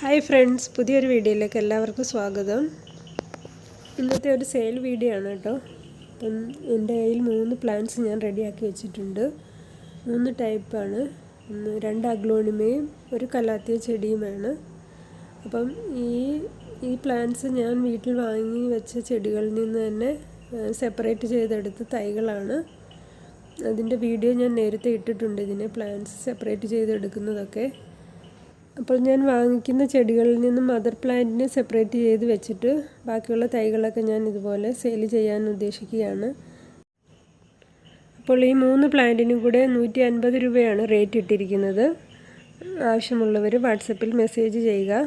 Hi friends, പുതിയൊരു വീഡിയോയിലേക്ക് എല്ലാവർക്കും സ്വാഗതം. ഇന്നത്തെ ഒരു സെയിൽ വീഡിയോ ആണ് കേട്ടോ. അപ്പം എൻ്റെ കയ്യിൽ 3 പ്ലാന്റ്സ് ഞാൻ റെഡിയാക്കി വെച്ചിട്ടുണ്ട്. 3 ടൈപ്പാണ്. 2 അഗ്ലോണിമയും ഒരു കലാത്തിയ ചെടിയുമാണ്. അപ്പം ഈ പ്ലാന്റ്സ് ഞാൻ വീട്ടിൽ വാങ്ങി വെച്ച ചെടികളിൽ നിന്ന് തന്നെ സെപ്പറേറ്റ് ചെയ്തെടുത്ത തൈകളാണ്. അതിൻ്റെ വീഡിയോ ഞാൻ നേരത്തെ ഇട്ടിട്ടുണ്ട്, ഇതിനെ പ്ലാന്റ്സ് സെപ്പറേറ്റ് ചെയ്തെടുക്കുന്നതൊക്കെ. അപ്പോൾ ഞാൻ വാങ്ങിക്കുന്ന ചെടികളിൽ നിന്നും മദർ പ്ലാന്റിനെ സെപ്പറേറ്റ് ചെയ്ത് വെച്ചിട്ട് ബാക്കിയുള്ള തൈകളൊക്കെ ഞാൻ ഇതുപോലെ സെയിൽ ചെയ്യാൻ ഉദ്ദേശിക്കുകയാണ്. അപ്പോൾ ഈ 3 പ്ലാന്റിനും കൂടെ 150 രൂപയാണ് റേറ്റ് ഇട്ടിരിക്കുന്നത്. ആവശ്യമുള്ളവർ വാട്സപ്പിൽ മെസ്സേജ് ചെയ്യുക.